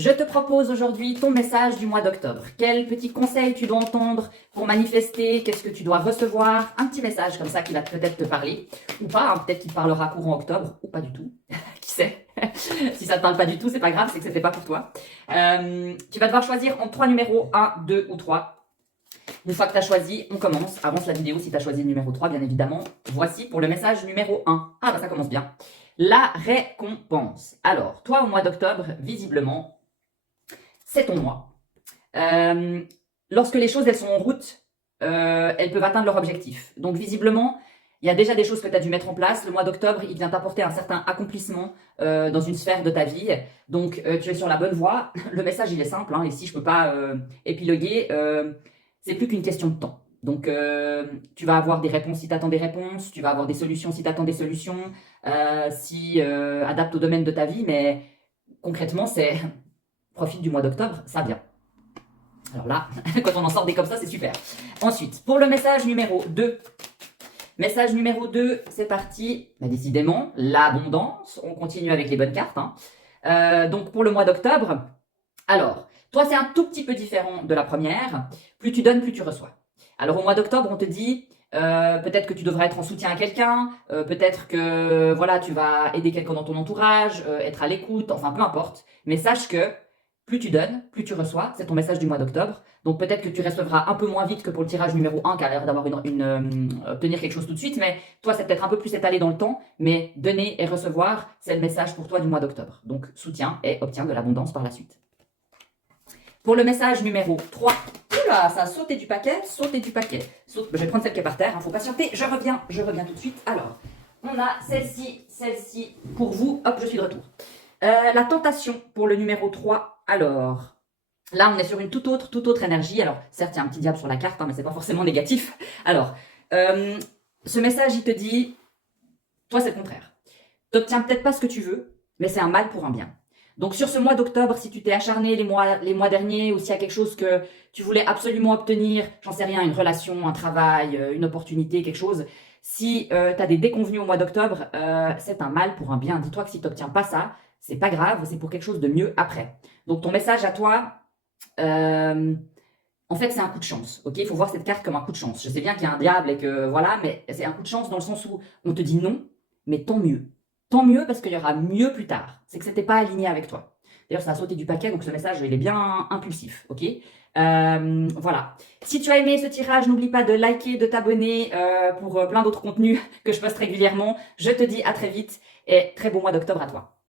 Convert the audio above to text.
Je te propose aujourd'hui ton message du mois d'octobre. Quels petits conseils tu dois entendre pour manifester? Qu'est-ce que tu dois recevoir? Un petit message comme ça qui va peut-être te parler. Ou pas, hein, peut-être qu'il te parlera courant octobre. Ou pas du tout. Qui sait? Si ça te parle pas du tout, c'est pas grave, c'est que c'était pas pour toi. Tu vas devoir choisir entre 3 numéros, 1, 2 ou 3. Une fois que tu as choisi, on commence. Avance la vidéo si tu as choisi le numéro 3, bien évidemment. Voici pour le message numéro 1. Ah bah ça commence bien. La récompense. Alors, toi au mois d'octobre, visiblement, c'est ton mois. Lorsque les choses elles sont en route, elles peuvent atteindre leur objectif. Donc visiblement, il y a déjà des choses que tu as dû mettre en place. Le mois d'octobre, il vient t'apporter un certain accomplissement dans une sphère de ta vie. Donc tu es sur la bonne voie. Le message il est simple, hein, ici je peux pas épiloguer. C'est plus qu'une question de temps. Donc tu vas avoir des réponses si tu attends des réponses, tu vas avoir des solutions si tu attends des solutions, adapte au domaine de ta vie, mais concrètement c'est profite du mois d'octobre, ça vient. Alors là, quand on en sort des comme ça, c'est super. Ensuite, pour le message numéro 2. Message numéro 2, c'est parti. Bah, décidément, l'abondance. On continue avec les bonnes cartes. Hein. Donc pour le mois d'octobre, alors, toi c'est un tout petit peu différent de la première. Plus tu donnes, plus tu reçois. Alors au mois d'octobre, on te dit peut-être que tu devrais être en soutien à quelqu'un, peut-être que voilà tu vas aider quelqu'un dans ton entourage, être à l'écoute, enfin peu importe. Mais sache que plus tu donnes, plus tu reçois. C'est ton message du mois d'octobre. Donc peut-être que tu recevras un peu moins vite que pour le tirage numéro 1 qui a l'air d'avoir obtenir quelque chose tout de suite. Mais toi, c'est peut-être un peu plus étalé dans le temps. Mais donner et recevoir, c'est le message pour toi du mois d'octobre. Donc soutiens et obtiens de l'abondance par la suite. Pour le message numéro 3. Oula, ça a sauté du paquet, sauté du paquet. Je vais prendre celle qui est par terre, hein, faut patienter. Je reviens tout de suite. Alors, on a celle-ci pour vous. Hop, je suis de retour. La tentation pour le numéro 3. Alors, là, on est sur une toute autre énergie. Alors, certes, il y a un petit diable sur la carte, hein, mais c'est pas forcément négatif. Alors, ce message, il te dit, toi, c'est le contraire. T'obtiens peut-être pas ce que tu veux, mais c'est un mal pour un bien. Donc, sur ce mois d'octobre, si tu t'es acharné les mois derniers, ou s'il y a quelque chose que tu voulais absolument obtenir, j'en sais rien, une relation, un travail, une opportunité, quelque chose, si tu as des déconvenus au mois d'octobre, c'est un mal pour un bien. Dis-toi que si tu n'obtiens pas ça, c'est pas grave, c'est pour quelque chose de mieux après. Donc ton message à toi, en fait c'est un coup de chance, ok? Il faut voir cette carte comme un coup de chance. Je sais bien qu'il y a un diable et que voilà, mais c'est un coup de chance dans le sens où on te dit non, mais tant mieux. Tant mieux parce qu'il y aura mieux plus tard. C'est que c'était pas aligné avec toi. D'ailleurs ça a sauté du paquet, donc ce message il est bien impulsif, ok? Voilà. Si tu as aimé ce tirage, n'oublie pas de liker, de t'abonner pour plein d'autres contenus que je poste régulièrement. Je te dis à très vite et très bon mois d'octobre à toi.